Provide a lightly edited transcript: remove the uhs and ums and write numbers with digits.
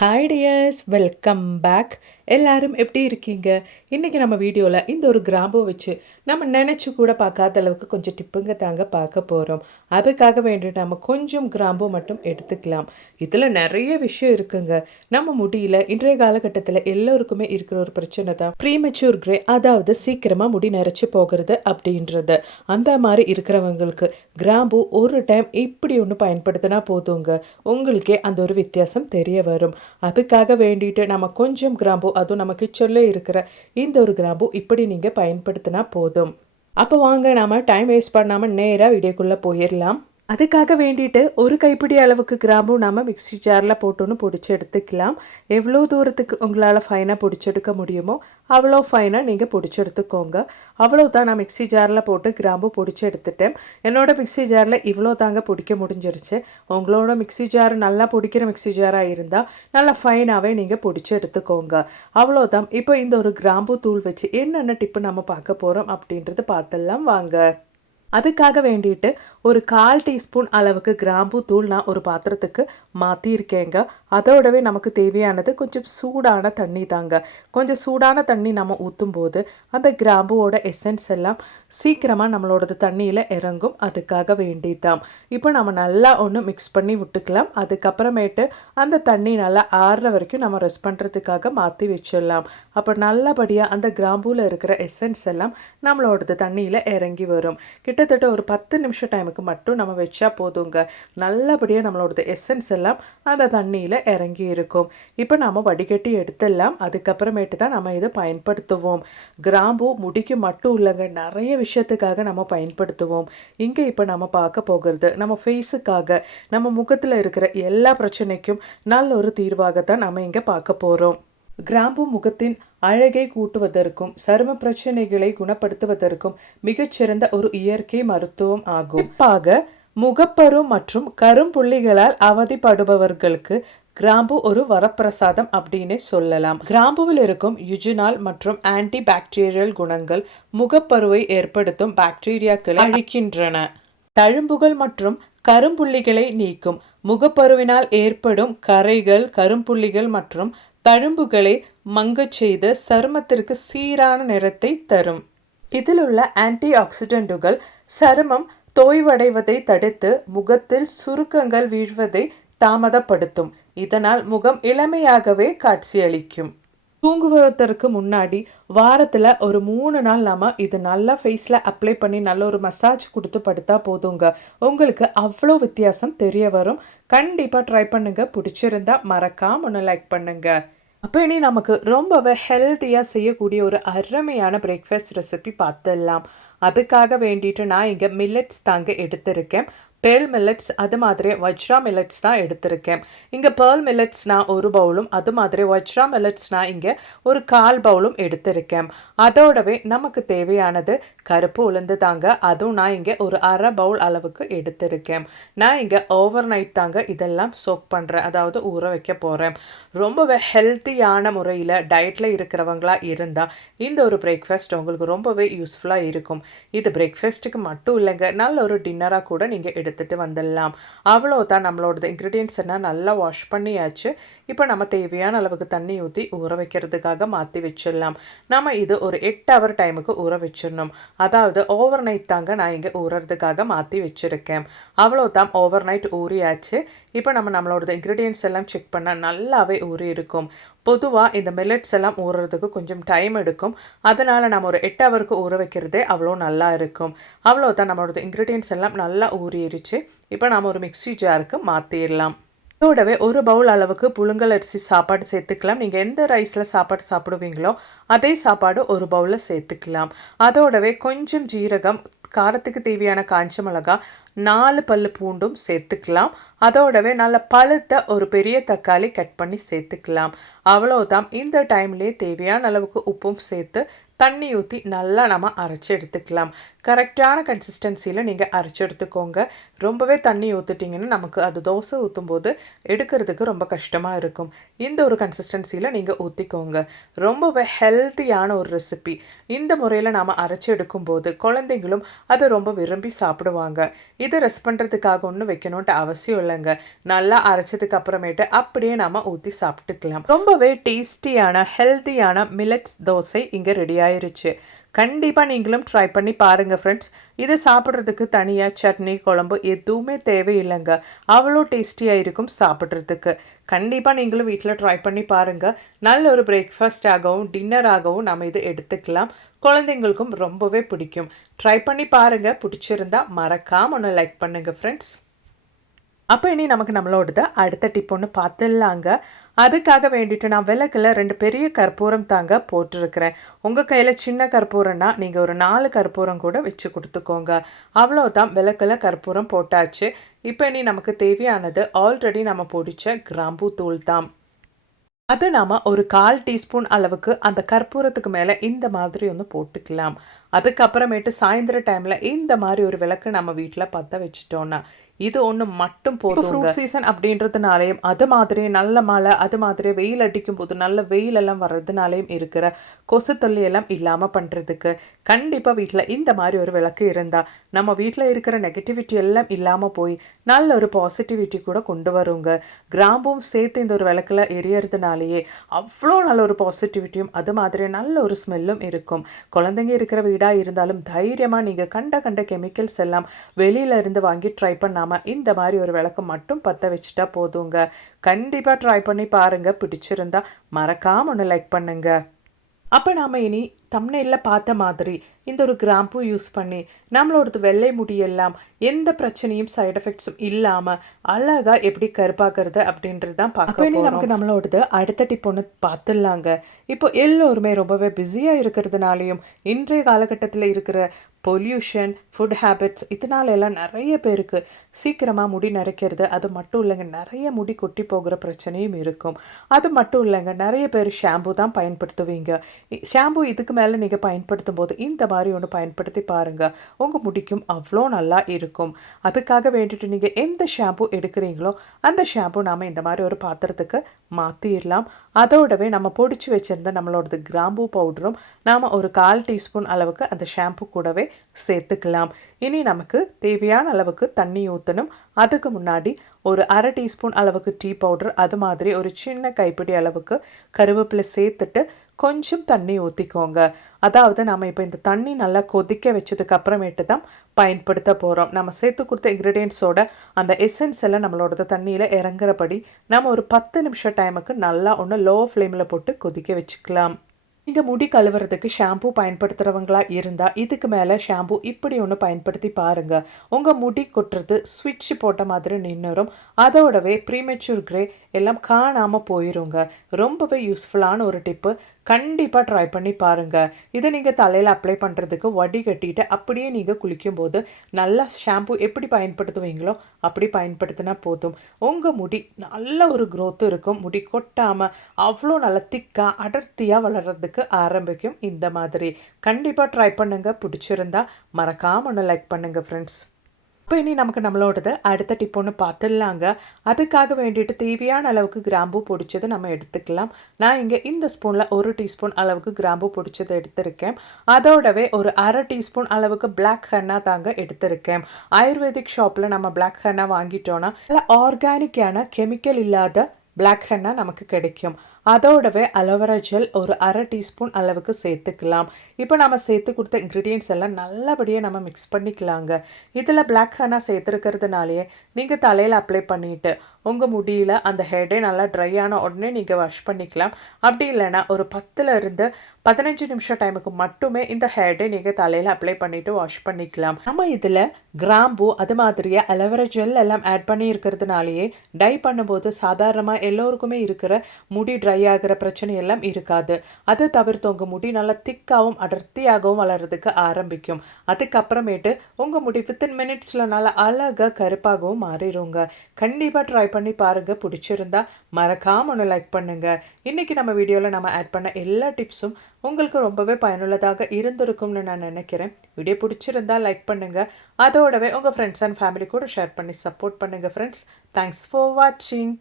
Hi tears, welcome back. எல்லாரும் எப்படி இருக்கீங்க? இன்றைக்கி நம்ம வீடியோவில் இந்த ஒரு கிராம்பு வச்சு நம்ம நினச்சி கூட பார்க்காத அளவுக்கு கொஞ்சம் டிப்புங்க தாங்க பார்க்க போகிறோம். அதுக்காக வேண்டி நம்ம கொஞ்சம் கிராம்பு மட்டும் எடுத்துக்கலாம். இதில் நிறைய விஷயம் இருக்குங்க. நம்ம முடியல இன்றைய காலகட்டத்தில் எல்லோருக்குமே இருக்கிற ஒரு பிரச்சனை தான் ப்ரீமெச்சூர் கிரே, அதாவது சீக்கிரமாக முடி நரைச்சி போகிறது அப்படின்றது. அந்த மாதிரி இருக்கிறவங்களுக்கு கிராம்பு ஒரு டைம் இப்படி ஒன்று பயன்படுத்தினா போதுங்க, உங்களுக்கே அந்த ஒரு வித்தியாசம் தெரிய வரும். அதுக்காக வேண்டிட்டு நம்ம கொஞ்சம் கிராம்பு, அதுவும் நம்ம கிச்சனில் இருக்கிற இந்த ஒரு கிராம்பு இப்படி நீங்கள் பயன்படுத்தினா போதும். அப்போ வாங்க நாம் டைம் வேஸ்ட் பண்ணாமல் நேராக வீடியோக்குள்ளே போயிடலாம். அதுக்காக வேண்டிட்டு ஒரு கைப்பிடி அளவுக்கு கிராம்பு நம்ம மிக்ஸி ஜாரில் போட்டோன்னு பிடிச்சி எடுத்துக்கலாம். எவ்வளோ தூரத்துக்கு உங்களால் ஃபைனாக பிடிச்செடுக்க முடியுமோ அவ்வளோ ஃபைனாக நீங்கள் பிடிச்சி எடுத்துக்கோங்க. அவ்வளோ தான் நான் மிக்ஸி ஜாரில் போட்டு கிராம்பு பிடிச்சி எடுத்துட்டேன். என்னோடய மிக்ஸி ஜாரில் இவ்வளோ தாங்க பிடிக்க முடிஞ்சிருச்சு. உங்களோட மிக்ஸி ஜார் நல்லா பிடிக்கிற மிக்ஸி ஜாராக இருந்தால் நல்லா ஃபைனாகவே நீங்கள் பிடிச்சி எடுத்துக்கோங்க. அவ்வளோதான். இப்போ இந்த ஒரு கிராம்பு தூள் வச்சு என்னென்ன டிப்பு நம்ம பார்க்க போகிறோம் அப்படின்றது பார்த்துடலாம் வாங்க. அதுக்காக வேண்டிட்டு ஒரு 1/4 டீஸ்பூன் அளவுக்கு கிராம்பு தூள் நான் ஒரு பாத்திரத்துக்கு மாற்றியிருக்கேங்க. அதோடவே நமக்கு தேவையானது கொஞ்சம் சூடான தண்ணி தாங்க. கொஞ்சம் சூடான தண்ணி நம்ம ஊற்றும் போது அந்த கிராம்புவோட எசன்ஸ் எல்லாம் சீக்கிரமாக நம்மளோடது தண்ணியில் இறங்கும். அதுக்காக வேண்டிதான். இப்போ நம்ம நல்லா ஒன்று மிக்ஸ் பண்ணி விட்டுக்கலாம். அதுக்கப்புறமேட்டு அந்த தண்ணி நல்லா ஆறுற வரைக்கும் நம்ம ரெஸ்ட் பண்ணுறதுக்காக மாற்றி வச்சிடலாம். அப்போ நல்லபடியாக அந்த கிராம்பூவில் இருக்கிற எசன்ஸ் எல்லாம் நம்மளோடது தண்ணியில் இறங்கி வரும். கிட்டத்தட்ட ஒரு 10 நிமிஷம் டைமுக்கு மட்டும் நம்ம வச்சா போதுங்க. நல்லபடியாக நம்மளோட எசன்ஸ் எல்லாம் அந்த தண்ணியில் இறங்கி இருக்கும். இப்போ நம்ம வடிகட்டி எடுத்துடலாம். அதுக்கப்புறமேட்டு தான் நம்ம இதை பயன்படுத்துவோம். கிராம்பு முடிக்கு மட்டும் இல்லைங்க, நிறைய விஷயத்துக்காக நம்ம பயன்படுத்துவோம். இங்கே இப்போ நம்ம பார்க்க போகிறது நம்ம ஃபேஸுக்காக, நம்ம முகத்தில் இருக்கிற எல்லா பிரச்சனைக்கும் நல்ல ஒரு தீர்வாகத்தான் நம்ம இங்கே பார்க்க போகிறோம். கிராம்பு முகத்தின் அழகை கூட்டுவதற்கும் சரும பிரச்சனைகளை குணப்படுத்துவதற்கும் மிகச்சிறந்த ஒரு இயற்கை மருத்துவம் ஆகும். குறிப்பாக முகப்பரு மற்றும் கரும்புள்ளிகளால் அவதிப்படுபவர்களுக்கு கிராம்பு ஒரு வரப்பிரசாதம் அப்படின்னே சொல்லலாம். கிராம்புவில் இருக்கும் யுஜினால் மற்றும் ஆன்டி பாக்டீரியல் குணங்கள் முகப்பருவை ஏற்படுத்தும் பாக்டீரியாக்களை அழிக்கின்றன. தழும்புகள் மற்றும் கரும்புள்ளிகளை நீக்கும். முகப்பருவினால் ஏற்படும் கறைகள், கரும்புள்ளிகள் மற்றும் தழும்புகளை மங்கச் செய்து சருமத்திற்கு சீரான நிறத்தை தரும். இதில் உள்ள ஆன்டி ஆக்சிடென்ட்டுகள் சருமம் தோய்வடைவதை தடுத்து முகத்தில் சுருக்கங்கள் வீழ்வதை தாமதப்படுத்தும். இதனால் முகம் இளமையாகவே காட்சியளிக்கும். தூங்குவதற்கு முன்னாடி வாரத்தில் ஒரு 3 நாள் நம்ம இது நல்லா ஃபேஸில் அப்ளை பண்ணி நல்ல ஒரு மசாஜ் கொடுத்து படுத்தா போதுங்க. உங்களுக்கு அவ்வளோ வித்தியாசம் தெரிய வரும். கண்டிப்பாக ட்ரை பண்ணுங்க. பிடிச்சிருந்தா மறக்காம ஒன்று லைக் பண்ணுங்க. அப்போ இனி நமக்கு ரொம்பவே ஹெல்த்தியாக செய்யக்கூடிய ஒரு அருமையான பிரேக்ஃபாஸ்ட் ரெசிபி பார்த்துடலாம். அதுக்காக வேண்டிட்டு நான் இங்கே மில்லட்ஸ் தாங்க எடுத்திருக்கேன். பேர்ல் மில்லட்ஸ், அது மாதிரி வஜ்ரா மில்லட்ஸ் தான் எடுத்திருக்கேன். இங்கே பேர்ல் மில்லட்ஸ் நான் 1 பவுலும், அது மாதிரி வஜ்ரா மில்லட்ஸ் நான் இங்கே ஒரு 1/4 பவுலும் எடுத்திருக்கேன். அதோடவே நமக்கு தேவையானது கருப்பு உளுந்து தாங்க. அதுவும் நான் இங்கே ஒரு 1/2 பவுல் அளவுக்கு எடுத்திருக்கேன். நான் இங்கே ஓவர் நைட் தாங்க இதெல்லாம் சோக் பண்ணுறேன், அதாவது ஊற வைக்க போகிறேன். ரொம்பவே ஹெல்த்தியான முறையில் டயட்டில் இருக்கிறவங்களா இருந்தால் இந்த ஒரு பிரேக்ஃபாஸ்ட் உங்களுக்கு ரொம்பவே யூஸ்ஃபுல்லாக இருக்கும். இது பிரேக்ஃபாஸ்ட்டுக்கு மட்டும் இல்லைங்க, நல்ல ஒரு டின்னராக கூட நீங்கள் எடுத்துகிட்டு வந்துடலாம். அவ்வளோதான். நம்மளோட இன்க்ரீடியன்ஸ் எல்லாம் நல்லா வாஷ் பண்ணியாச்சு. இப்போ நம்ம தேவையான அளவுக்கு தண்ணி ஊற்றி ஊற வைக்கிறதுக்காக மாற்றி வச்சிடலாம். நம்ம இது ஒரு 8 ஹவர் டைமுக்கு ஊற வச்சிடணும். அதாவது ஓவர் நைட் தாங்க நான் இங்கே ஊறுறதுக்காக மாற்றி வச்சுருக்கேன். அவ்வளோதான், ஓவர் நைட் ஊறியாச்சு. இப்போ நம்மளோட இன்க்ரீடியன்ஸ் எல்லாம் செக் பண்ணால் நல்லாவே ஊறி இருக்கும். பொதுவாக இந்த மில்லட்ஸ் எல்லாம் ஊறுறதுக்கு கொஞ்சம் டைம் எடுக்கும். அதனால் நம்ம ஒரு 8 ஹவருக்கு ஊற வைக்கிறதே அவ்வளோ நல்லா இருக்கும். அவ்வளோதான், நம்மளோட இன்க்ரீடியன்ஸ் எல்லாம் நல்லா ஊறிடுச்சு. இப்போ நம்ம ஒரு மிக்ஸி ஜாருக்கு மாற்றிடலாம். இதோடவே 1 பவுல் அளவுக்கு புழுங்கல் அரிசி சாப்பாடு சேர்த்துக்கலாம். நீங்கள் எந்த ரைஸில் சாப்பாடு சாப்பிடுவீங்களோ அதே சாப்பாடு 1 பவுலில் சேர்த்துக்கலாம். அதோடவே கொஞ்சம் ஜீரகம், காரத்துக்கு தேவையான காஞ்ச மிளகா, 4 பல்லு பூண்டும் சேர்த்துக்கலாம். அதோடவே நல்ல பழுத்த ஒரு பெரிய தக்காளி கட் பண்ணி சேர்த்துக்கலாம். அவ்வளோதான். இந்த டைம்லேயே தேவையான அளவுக்கு உப்பும் சேர்த்து தண்ணி ஊற்றி நல்லா நம்ம அரைச்சி எடுத்துக்கலாம். கரெக்டான கன்சிஸ்டன்சியில் நீங்கள் அரைச்சி எடுத்துக்கோங்க. ரொம்பவே தண்ணி ஊற்றிட்டிங்கன்னா நமக்கு அது தோசை ஊற்றும் போது எடுக்கிறதுக்கு ரொம்ப கஷ்டமாக இருக்கும். இந்த ஒரு கன்சிஸ்டன்சியில் நீங்கள் ஊற்றிக்கோங்க. ரொம்பவே ஹெல்த்தியான ஒரு ரெசிபி. இந்த முறையில் நாம் அரைச்சி எடுக்கும்போது குழந்தைங்களும் அதை ரொம்ப விரும்பி சாப்பிடுவாங்க. இதை ரெஸ்ட் பண்ணுறதுக்காக ஒன்றும் வைக்கணுன்ட்டு அவசியம் இல்லை. இல்லைங்க. நல்லா அரைச்சதுக்கு அப்புறமேட்டு அப்படியே நம்ம ஊற்றி சாப்பிட்டுக்கலாம். ரொம்பவே டேஸ்டியான ஹெல்த்தியான மில்லட்ஸ் தோசை இங்கே ரெடி ஆயிருச்சு. கண்டிப்பாக நீங்களும் ட்ரை பண்ணி பாருங்கள் ஃப்ரெண்ட்ஸ். இதை சாப்பிட்றதுக்கு தனியாக சட்னி குழம்பு எதுவுமே தேவையில்லைங்க. அவ்வளோ டேஸ்டியாக இருக்கும் சாப்பிட்றதுக்கு. கண்டிப்பாக நீங்களும் வீட்டில் ட்ரை பண்ணி பாருங்கள். நல்ல ஒரு பிரேக்ஃபாஸ்டாகவும் டின்னராகவும் நம்ம இது எடுத்துக்கலாம். குழந்தைங்களுக்கும் ரொம்பவே பிடிக்கும். ட்ரை பண்ணி பாருங்கள். பிடிச்சிருந்தா மறக்காம ஒன்று லைக் பண்ணுங்கள் ஃப்ரெண்ட்ஸ். அப்போ இனி நமக்கு நம்மளோடது அடுத்த டிப் ஒன்று பார்த்துடலாங்க. அதுக்காக வேண்டிட்டு நான் விளக்கில் 2 பெரிய கற்பூரம் தாங்க போட்டிருக்கிறேன். உங்கள் கையில் சின்ன கற்பூரம்னா நீங்கள் ஒரு 4 கற்பூரம் கூட வச்சு கொடுத்துக்கோங்க. அவ்வளோதான், விளக்கில் கற்பூரம் போட்டாச்சு. இப்போ இனி நமக்கு தேவையானது ஆல்ரெடி நம்ம பொடிச்ச கிராம்பூ தூள் தான். அது நாம் ஒரு 1/4 டீஸ்பூன் அளவுக்கு அந்த கற்பூரத்துக்கு மேலே இந்த மாதிரி ஒன்று போட்டுக்கலாம். அதுக்கப்புறமேட்டு சாயந்தர டைமில் இந்த மாதிரி ஒரு விளக்கு நம்ம வீட்டில் பற்ற வச்சுட்டோன்னா இது ஒன்று மட்டும் போதும். ஃப்ரூட் சீசன் அப்படின்றதுனாலையும் அது மாதிரி நல்ல மழை அது மாதிரி வெயில் அடிக்கும் போது நல்ல வெயிலெல்லாம் வர்றதுனாலையும் இருக்கிற கொசு தொல்லையெல்லாம் இல்லாமல் பண்ணுறதுக்கு கண்டிப்பாக வீட்டில் இந்த மாதிரி ஒரு விளக்கு இருந்தால் நம்ம வீட்டில் இருக்கிற நெகட்டிவிட்டி எல்லாம் இல்லாமல் போய் நல்ல ஒரு பாசிட்டிவிட்டி கூட கொண்டு வருங்க. கிராம்பும் சேர்த்து இந்த ஒரு விளக்கில் எரியறதுனாலேயே அவ்வளோ நல்ல ஒரு பாசிட்டிவிட்டியும் அது மாதிரி நல்ல ஒரு ஸ்மெல்லும் இருக்கும். குழந்தைங்க இருக்கிற வீடாக இருந்தாலும் தைரியமாக நீங்கள் கண்ட கெமிக்கல்ஸ் எல்லாம் வெளியிலேருந்து வாங்கி ட்ரை பண்ணாமல் இந்த மாதிரி ஒரு விளக்கு மட்டும் பற்ற வச்சுட்டா போதுங்க. கண்டிப்பாக ட்ரை பண்ணி பாருங்கள். பிடிச்சிருந்தா மறக்காம ஒன்று லைக் பண்ணுங்க. அப்போ நாம் இனி தம்ப்நெயிலில் பார்த்த மாதிரி இந்த ஒரு கிராம்பூ யூஸ் பண்ணி நம்மளோடது வெள்ளை முடியெல்லாம் எந்த பிரச்சனையும் சைடு எஃபெக்ட்ஸும் இல்லாமல் அழகாக எப்படி கருப்பாக்குறது அப்படின்றது தான் பார்க்க போகிறோம். நமக்கு நம்மளோடது அடுத்த டிப் ஒன்று பார்த்துடலாங்க. இப்போ எல்லோருமே ரொம்பவே பிஸியாக இருக்கிறதுனாலையும் இன்றைய காலகட்டத்தில் இருக்கிற பொல்யூஷன் ஃபுட் ஹேபிட்ஸ் இதனால எல்லாம் நிறைய பேருக்கு சீக்கிரமாக முடி நரைக்கிறது அது மட்டும் இல்லைங்க, நிறைய முடி கொட்டி போகிற பிரச்சனையும் இருக்கும். அது மட்டும் இல்லைங்க, நிறைய பேர் ஷாம்பு தான் பயன்படுத்துவீங்க. ஷாம்பு இதுக்கு மேலே நீங்கள் பயன்படுத்தும் போது இந்த மாதிரி ஒன்று பயன்படுத்தி பாருங்கள். உங்கள் முடிக்கும் அவ்வளோ நல்லா இருக்கும். அதுக்காக வேண்டிட்டு நீங்கள் எந்த ஷாம்பு எடுக்கிறீங்களோ அந்த ஷாம்பு நாம் இந்த மாதிரி ஒரு பாத்திரத்துக்கு மாற்றிடலாம். அதோடவே நம்ம பொடிச்சு வச்சுருந்த நம்மளோடது கிராம்பூ பவுடரும் நாம் ஒரு 1/4 டீஸ்பூன் அளவுக்கு அந்த ஷாம்பு கூடவே சேர்த்துக்கலாம். இனி நமக்கு தேவையான அளவுக்கு தண்ணி ஊற்றணும். அதுக்கு முன்னாடி ஒரு 1/2 டீஸ்பூன் அளவுக்கு டீ பவுடர் அது மாதிரி ஒரு சின்ன கைப்பிடி அளவுக்கு கருவேப்பிலை சேர்த்துட்டு கொஞ்சம் தண்ணி ஊற்றிக்கோங்க. அதாவது நம்ம இப்போ இந்த தண்ணி நல்லா கொதிக்க வச்சதுக்கு அப்புறமேட்டு தான் பயன்படுத்த போகிறோம். நம்ம சேர்த்து கொடுத்த இன்க்ரீடியன்ஸோட அந்த எசன்ஸ் எல்லாம் நம்மளோட தண்ணியில் இறங்குறபடி நம்ம ஒரு 10 நிமிஷம் டைமுக்கு நல்லா ஒன்று லோ ஃப்ளேமில் போட்டு கொதிக்க வச்சுக்கலாம். நீங்கள் முடி கழுவுறதுக்கு ஷாம்பு பயன்படுத்துகிறவங்களா இருந்தால் இதுக்கு மேலே ஷாம்பு இப்படி ஒன்று பயன்படுத்தி பாருங்கள். உங்கள் முடி கொட்டுறது ஸ்விட்ச் போட்ட மாதிரி நின்றுரும். அதோடவே ப்ரீமெச்சூர் கிரே எல்லாம் காணாமல் போயிடுங்க. ரொம்பவே யூஸ்ஃபுல்லான ஒரு டிப்பு. கண்டிப்பாக ட்ரை பண்ணி பாருங்கள். இதை நீங்கள் தலையில் அப்ளை பண்ணுறதுக்கு வடிகட்டிட்டு அப்படியே நீங்கள் குளிக்கும்போது நல்லா ஷாம்பு எப்படி பயன்படுத்துவீங்களோ அப்படி பயன்படுத்தினா போதும். உங்கள் முடி நல்ல ஒரு க்ரோத்து இருக்கும். முடி கொட்டாமல் அவ்வளோ நல்லா திக்காக அடர்த்தியாக வளர்கிறதுக்கு ஆரம்பிக்கும். இந்த மாதிரி கண்டிப்பாக ட்ரை பண்ணுங்கள். பிடிச்சிருந்தா மறக்காம ஒன்று லைக் பண்ணுங்கள் ஃப்ரெண்ட்ஸ். இப்போ இனி நமக்கு நம்மளோடது அடுத்த டிப் ஒன்று பார்த்துடலாங்க. அதுக்காக வேண்டிட்டு தேவையான அளவுக்கு கிராம்பு பொடிச்சது நம்ம எடுத்துக்கலாம். நான் இங்கே இந்த ஸ்பூனில் 1 டீஸ்பூன் அளவுக்கு கிராம்பு பொடிச்சது எடுத்திருக்கேன். அதோடவே ஒரு 1/2 டீஸ்பூன் அளவுக்கு பிளாக் ஹென்னா தாங்க எடுத்திருக்கேன். ஆயுர்வேதிக் ஷாப்பில் நம்ம பிளாக் ஹென்னா வாங்கிட்டோன்னா நல்லா ஆர்கானிக்கான கெமிக்கல் இல்லாத பிளாக் ஹென்னா நமக்கு கிடைக்கும். அதோடவே அலோவேரா ஜெல் ஒரு 1/2 டீஸ்பூன் அளவுக்கு சேர்த்துக்கலாம். இப்போ நம்ம சேர்த்து கொடுத்த இன்க்ரீடியன்ட்ஸ் எல்லாம் நல்லபடியாக நம்ம மிக்ஸ் பண்ணிக்கலாங்க. இதில் பிளாக் ஹென்னா சேர்த்துருக்கிறதுனாலேயே நீங்கள் தலையில் அப்ளை பண்ணிவிட்டு உங்கள் முடியில் அந்த ஹெட்டே நல்லா ட்ரை ஆன உடனே நீங்கள் வாஷ் பண்ணிக்கலாம். அப்படி இல்லைன்னா ஒரு 10லேருந்து 15 நிமிஷம் டைமுக்கு மட்டுமே இந்த ஹெட்டை நீங்கள் தலையில் அப்ளை பண்ணிவிட்டு வாஷ் பண்ணிக்கலாம். நம்ம இதில் கிராம்பு அது மாதிரியே அலோவேரா ஜெல் எல்லாம் ஆட் பண்ணி இருக்கிறதுனாலேயே டை பண்ணும்போது சாதாரணமாக எல்லோருக்குமே இருக்கிற முடி ட்ரை ஆகிற பிரச்சனை எல்லாம் இருக்காது. அதை தவிர்த்து உங்கள் முடி நல்லா திக்காகவும் அடர்த்தியாகவும் வளர்கிறதுக்கு ஆரம்பிக்கும். அதுக்கப்புறமேட்டு உங்கள் முடி வித்தின் மினிட்ஸில் நல்லா அழகாக கருப்பாகவும் மாறிடுங்க. கண்டிப்பாக ட்ரை பண்ணி பாருங்கள். பிடிச்சிருந்தா மறக்காம ஒன்று லைக் பண்ணுங்கள். இன்றைக்கி நம்ம வீடியோவில் நம்ம ஆட் பண்ண எல்லா டிப்ஸும் உங்களுக்கு ரொம்பவே பயனுள்ளதாக இருந்திருக்கும்னு நான் நினைக்கிறேன். வீடியோ பிடிச்சிருந்தா லைக் பண்ணுங்கள். அதோடவே உங்கள் ஃப்ரெண்ட்ஸ் அண்ட் ஃபேமிலி கூட ஷேர் பண்ணி சப்போர்ட் பண்ணுங்கள் ஃப்ரெண்ட்ஸ். தேங்க்ஸ் ஃபார் வாட்சிங்.